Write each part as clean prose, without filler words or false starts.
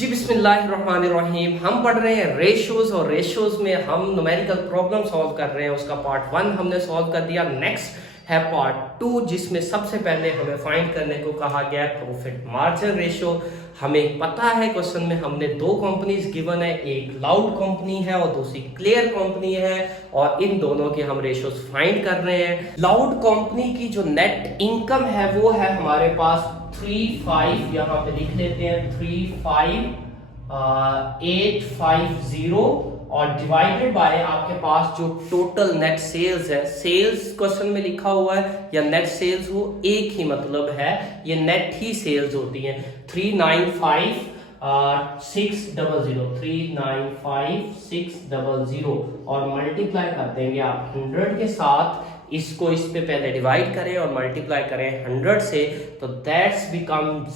जी बिस्मिल्लाहिर्रहमानिर्रहीम। हम पढ़ रहे हैं रेशोज और रेशोज में हम न्यूमेरिकल प्रॉब्लम सॉल्व कर रहे हैं। उसका पार्ट 1 हमने सॉल्व कर दिया। नेक्स्ट है पार्ट 2 जिसमें सबसे पहले हमें फाइंड करने को कहा गया है प्रॉफिट मार्जिन रेशो। हमें पता है क्वेश्चन में हमने दो कंपनीज गिवन है, एक लाउड कंपनी है और दूसरी क्लियर कंपनी है, और इन दोनों के हम रेशोज फाइंड कर रहे हैं। लाउड कंपनी की जो नेट इनकम है वो है हमारे पास 35, यहाँ पे लिख लेते हैं 35850 और डिवाइडेड बाय आपके पास जो टोटल नेट सेल्स है, सेल्स क्वेश्चन में लिखा हुआ है या नेट सेल्स हो एक ही मतलब है, ये नेट ही सेल्स होती है। 395,600 और मल्टीप्लाई कर देंगे आप 100 के साथ। इसको इस पे पहले डिवाइड करें और मल्टीप्लाई करें 100 से, तो दैट्स बिकम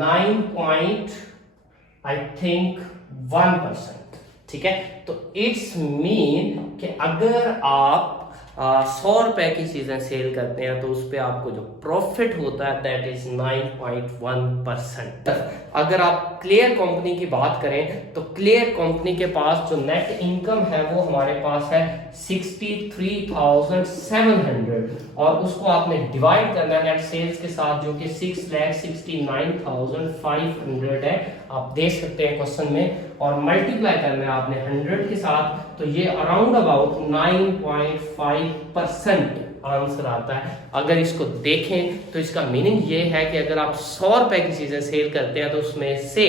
9.1%। ठीक है, तो इट्स मीन कि अगर आप 100 रुपए की चीजें सेल करते हैं तो उस पे आपको जो प्रॉफिट होता है दैट इज 9.1%। अगर आप क्लियर कंपनी की बात करें तो क्लियर कंपनी के पास जो नेट इनकम है वो हमारे पास है 63,700 और उसको आपने डिवाइड करना है नेट सेल्स के साथ जो कि 6,69,500 है, आप देख सकते हैं क्वेश्चन में, और मल्टीप्लाई करना है आपने 100 के साथ, तो ये अराउंड अबाउट 9.5% आंसर आता है। अगर इसको देखें तो इसका मीनिंग ये है कि अगर आप 100 रुपए की चीजें सेल करते हैं तो उसमें से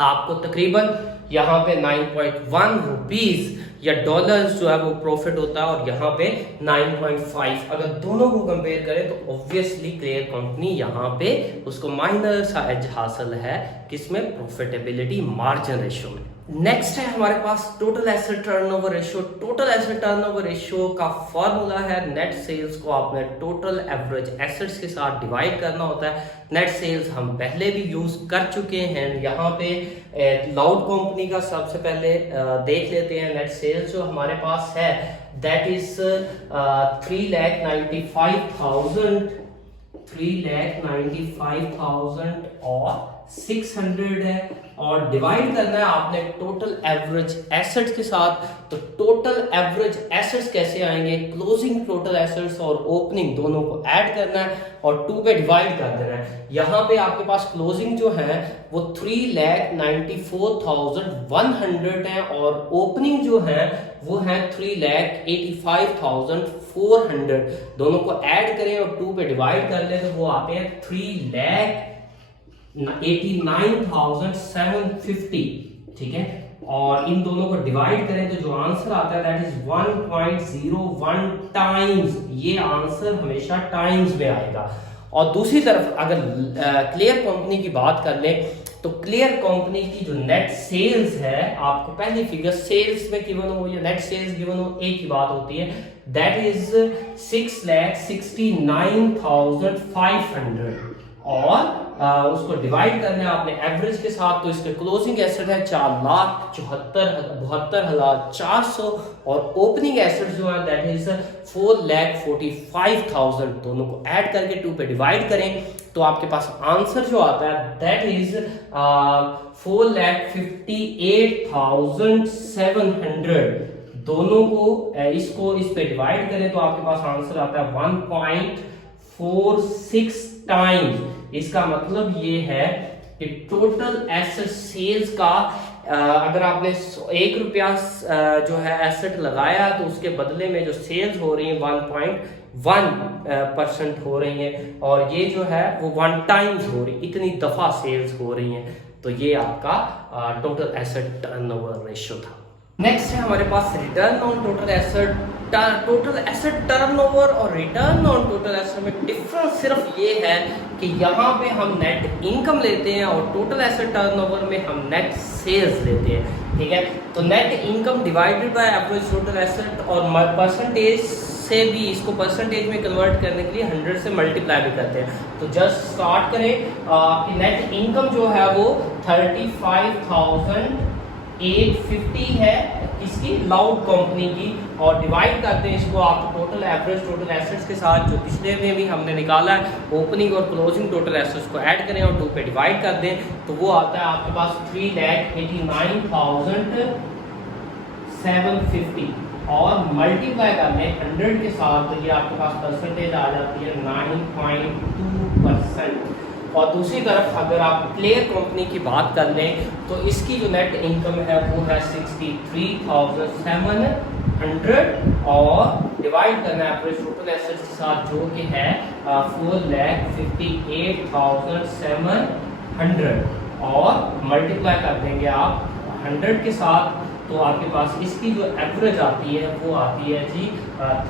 आपको तकरीबन यहाँ पे 9.1 रुपीज या डॉलर्स जो है वो प्रॉफिट होता है, और यहाँ पे 9.5। अगर दोनों को कंपेयर करें तो ऑब्वियसली क्लियर कंपनी यहाँ पे उसको माइनर सा एज हासिल है किसमें, प्रॉफिटेबिलिटी मार्जिन रेशियो में। नेक्स्ट है हमारे पास total asset turnover ratio. Total asset turnover ratio का फॉर्मूला है नेट सेल्स को आपने टोटल एवरेज एसेट्स के साथ डिवाइड करना होता है। नेट सेल्स हम पहले भी यूज कर चुके हैं। यहाँ पे लाउड कंपनी का सबसे पहले देख लेते हैं। नेट सेल्स जो हमारे पास है दैट इज 3,95,000 और 600 है, और डिवाइड करना है आपने टोटल एवरेज एसेट्स के साथ। तो टोटल एवरेज एसेट्स कैसे आएंगे, क्लोजिंग टोटल एसेट्स और ओपनिंग दोनों को ऐड करना है और 2 पे डिवाइड कर देना है। यहाँ पे आपके पास क्लोजिंग जो है वो 3,94,100 है और ओपनिंग जो है वो है 3,85,400। दोनों को ऐड करें और 2 पे डिवाइड कर ले तो वो आते हैं 3,89,750। ठीक है, और इन दोनों को डिवाइड करें तो जो आंसर आता है दैट इज 1.01 टाइम्स। ये आंसर हमेशा टाइम्स में आएगा। और दूसरी तरफ अगर क्लियर कंपनी की बात कर लें तो क्लियर कंपनी की जो नेट सेल्स है, आपको पहली फिगर सेल्स में गिवन हो या नेट सेल्स गिवन हो एक ही बात होती है, दैट इज 6,69,500 और उसको डिवाइड करना है आपने एवरेज के साथ। तो इसके क्लोजिंग एसेट है 4,72,400 और ओपनिंग एसेट जो है दैट इज 4,45,000। दोनों को ऐड करके 2 पे डिवाइड करें तो आपके पास आंसर जो आता है दैट इज 4,58,700। दोनों को इसको इस पे डिवाइड करें तो आपके पास आंसर आता है 1.46 टाइम्स। इसका मतलब ये है कि टोटल एसेट सेल्स का अगर आपने 1 रुपया जो है एसेट लगाया तो उसके बदले में जो सेल्स हो रही है 1.1% हो रही है, और ये जो है वो 1 टाइम्स हो रही, इतनी दफा सेल्स हो रही है। तो ये आपका टोटल एसेट टर्नओवर रेशियो था। नेक्स्ट है हमारे पास return on total asset. Total asset turnover और रिटर्न ऑन टोटल एसेट में डिफरेंस सिर्फ ये है कि यहाँ पे हम नेट इनकम लेते हैं और टोटल एसेट टर्नओवर में हम नेट सेल्स लेते हैं। ठीक है, तो net income divided by average total asset, और परसेंटेज से भी इसको परसेंटेज में कन्वर्ट करने के लिए 100 से मल्टीप्लाई भी करते हैं। तो जस्ट स्टार्ट करें कि नेट इनकम जो है वो 35,000 850 है किसकी, लाउड कंपनी की, और डिवाइड करते हैं इसको आप टोटल एवरेज टोटल एसेट्स के साथ जो पिछले में भी हमने निकाला है, ओपनिंग और क्लोजिंग टोटल एसेट्स को ऐड करें और 2 पे डिवाइड कर दें, तो वो आता है आपके पास 3,89,750 और मल्टीप्लाई कर लें 100 के साथ, तो ये आपके पास परसेंटेज आ जाती है 9.2%। और दूसरी तरफ अगर आप क्लियर कंपनी की बात कर लें तो इसकी जो नेट इनकम है वो है 63,700 और डिवाइड करना है एवरेज टोटल एसेट्स के साथ जो कि है 4,58,700 और मल्टीप्लाई कर देंगे आप 100 के साथ, तो आपके पास इसकी जो एवरेज आती है वो आती है जी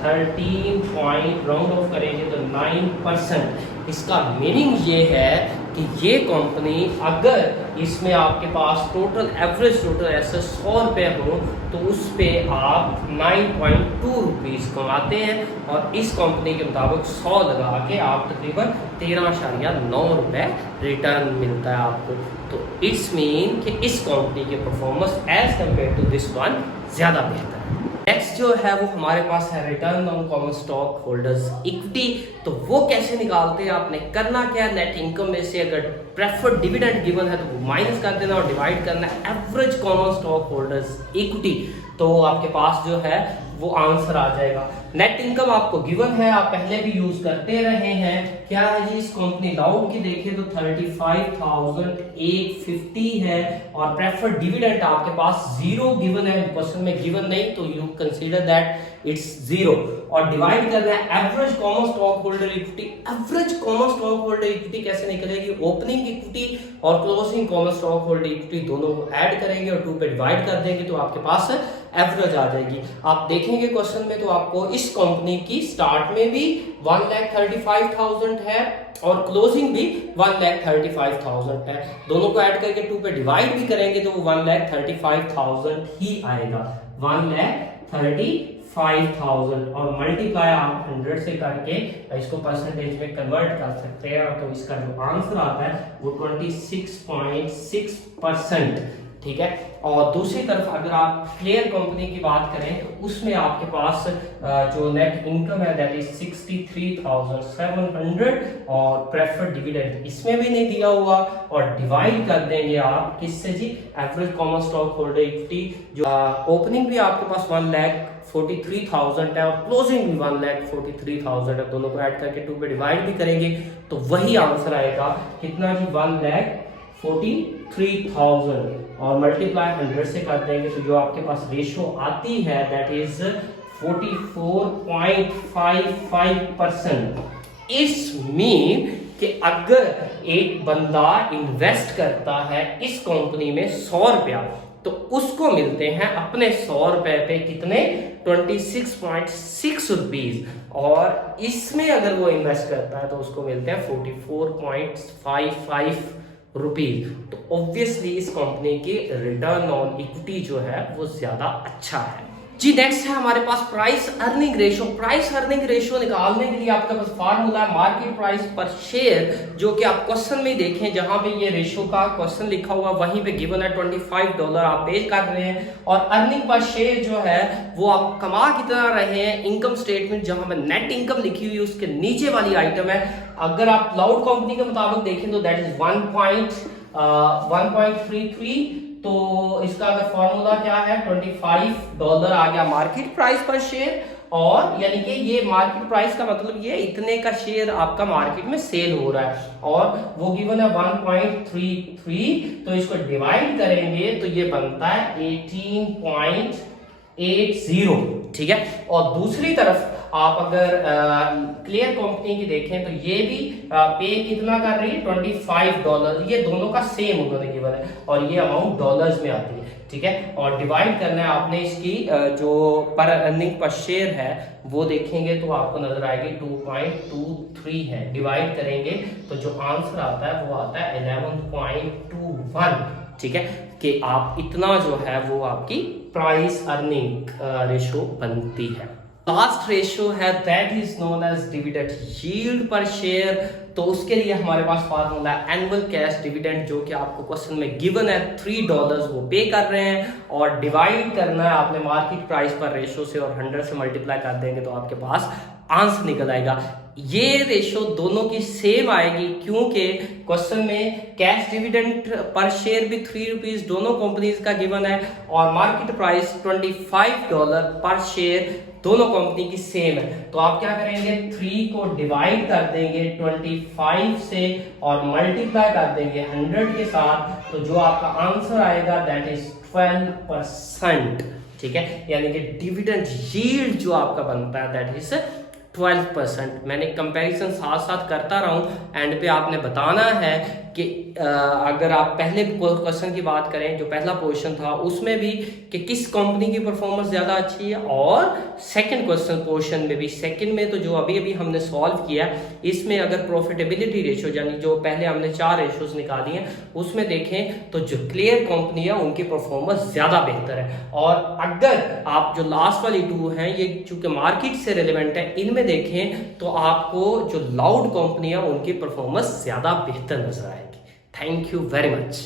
13 पॉइंट, राउंड ऑफ करेंगे तो 9%। इसका मीनिंग ये है कि ये कंपनी अगर इसमें आपके पास टोटल एवरेज टोटल ऐसे 100 रुपये हो तो उस पे आप 9.2 रुपीज़ कमाते हैं, और इस कंपनी के मुताबिक 100 लगा के आप तकरीबन 13.9 रुपये रिटर्न मिलता है आपको। तो इट्स मीन कि इस कंपनी के performance as compare to this one ज़्यादा बेहतर है। नेक्स्ट जो है वो हमारे पास है return on common stock holders equity. तो वो कैसे निकालते हैं, आपने करना क्या है, नेट इनकम में से अगर प्रेफर्ड डिविडेंड गिवन है तो वो माइनस कर देना और डिवाइड करना average common stock holders equity, तो आपके पास जो है वो आंसर आ जाएगा। नेट इनकम आपको गिवन है, आप पहले भी यूज करते रहे हैं, क्या है जी, इस कंपनी लाउड की देखें तो 35,850 है और प्रेफर्ड डिविडेंड आपके पास 0 गिवन है, क्वेश्चन में गिवन नहीं तो यू कंसीडर दैट इट्स 0 और डिवाइड करना है average common stock holder equity. Average common stock holder equity कैसे निकलेगी, ओपनिंग इक्विटी और closing common stock holder equity दोनों को ऐड करेंगे और 2 पे डिवाइड कर देंगे तो आपके पास एवरेज आ जाएगी। आप देखेंगे क्वेश्चन में तो आपको इस कंपनी की स्टार्ट में भी 1,35,000 है और क्लोजिंग भी 1,35,000 है, दोनों को ऐड करके 2 पे डिवाइड भी करेंगे तो वो 1,35,000 ही आएगा, 1,35,000 और मल्टीप्लाई आप 100 से करके इसको परसेंटेज में कन्वर्ट कर सकते हैं, तो इसका जो आंसर आता है वो 26.6%। ठीक है, और दूसरी तरफ अगर आप क्लियर कंपनी की बात करें तो उसमें आपके पास जो नेट इनकम है दैट इज 63,700 और प्रेफर्ड डिविडेंड इसमें भी नहीं दिया हुआ और डिवाइड कर देंगे आप किससे जी, average common stock holder equity, जो ओपनिंग भी आपके पास 1,43,000 है और क्लोजिंग भी 1,43,000 है, दोनों को ऐड करके 2 पे डिवाइड भी करेंगे तो वही आंसर आएगा कितना जी, 1,43,000 और मल्टीप्लाई 100 से कर देंगे तो जो आपके पास रेशो आती है दैट इज 44.55%। इस मीन कि अगर एक बंदा इन्वेस्ट करता है इस कंपनी में 100 रुपया तो उसको मिलते हैं अपने 100 रुपए पे कितने, 26.6 रुपीज, और इसमें अगर वो इन्वेस्ट करता है तो उसको मिलते हैं 44.55 रुपीज। तो ऑब्वियसली इस कंपनी की रिटर्न ऑन इक्विटी जो है वो ज्यादा अच्छा है जी। नेक्स्ट है हमारे पास price earning ratio. Price earning ratio निकालने के लिए आपके पास फार्मूला है मार्केट प्राइस पर शेयर, जो कि आप क्वेश्चन में देखें जहां पे ये रेशियो का क्वेश्चन लिखा हुआ वहीं पे गिवन है $25 आप पे कर रहे हैं, और अर्निंग पर शेयर जो है वो आप कमा कितना रहे हैं, इनकम स्टेटमेंट जहां पे नेट इनकम लिखी हुई है उसके नीचे वाली आइटम है। अगर आप लाउड कंपनी के मुताबिक देखें तो दैट इज 1.33, तो इसका अगर फॉर्मूला क्या है, $25 आ गया मार्केट प्राइस पर शेयर, और यानी कि ये मार्केट प्राइस का मतलब ये इतने का शेयर आपका मार्केट में सेल हो रहा है, और वो गिवन है 1.33, तो इसको डिवाइड करेंगे तो ये बनता है 18.80। ठीक है, और दूसरी तरफ आप अगर क्लियर कंपनी की देखें तो ये भी पे कितना कर रही है, $25, ये दोनों का सेम उन्होंने गिवन है और ये अमाउंट डॉलर्स में आती है। ठीक है, और डिवाइड करना है आपने इसकी जो पर अर्निंग पर शेयर है वो देखेंगे तो आपको नजर आएगी 2.23 है, डिवाइड करेंगे तो जो आंसर आता है वो आता है 11.21। ठीक है, कि आप इतना जो है वो आपकी प्राइस अर्निंग रेशो बनती है। लास्ट रेशियो है that is known as dividend yield per share. तो उसके लिए हमारे पास फार्मूला है एनुअल कैश डिविडेंड, जो कि आपको क्वेश्चन में गिवन है। $3 वो पे कर रहे हैं और डिवाइड करना है आपने मार्केट प्राइस पर रेशो से और 100 से मल्टीप्लाई कर देंगे तो आपके पास आंसर निकल आएगा। ये रेशो दोनों की सेम आएगी क्योंकि क्वेश्चन में कैश डिविडेंड पर शेयर भी 3 रुपीज दोनों कंपनीज का गिवन है और मार्केट प्राइस $25 पर शेयर दोनों कंपनी की सेम है। तो आप क्या करेंगे, 3 को डिवाइड कर देंगे 25 से और मल्टीप्लाई कर देंगे 100 के साथ, तो जो आपका आंसर आएगा दैट इज 12%। ठीक है, यानी कि डिविडेंड यील्ड जो आपका बनता है दैट इज 12%। मैंने कंपैरिजन साथ साथ करता रहा हूं, एंड पे आपने बताना है कि अगर आप पहले क्वेश्चन की बात करें, जो पहला पोर्शन था उसमें भी कि किस कंपनी की परफॉर्मेंस ज़्यादा अच्छी है, और सेकंड क्वेश्चन पोर्शन में भी, सेकंड में तो जो अभी अभी हमने सॉल्व किया इसमें अगर प्रॉफिटेबिलिटी रेशो यानी जो पहले हमने 4 रेशोज निकाली हैं उसमें देखें तो जो क्लियर कंपनी है उनकी परफॉर्मेंस ज़्यादा बेहतर है। और अगर आप जो लास्ट वाली 2 हैं ये चूंकि मार्केट से रिलेवेंट है, इनमें देखें तो आपको जो लाउड कंपनी है उनकी परफॉर्मेंस ज़्यादा बेहतर नजर आएगी। Thank you very much.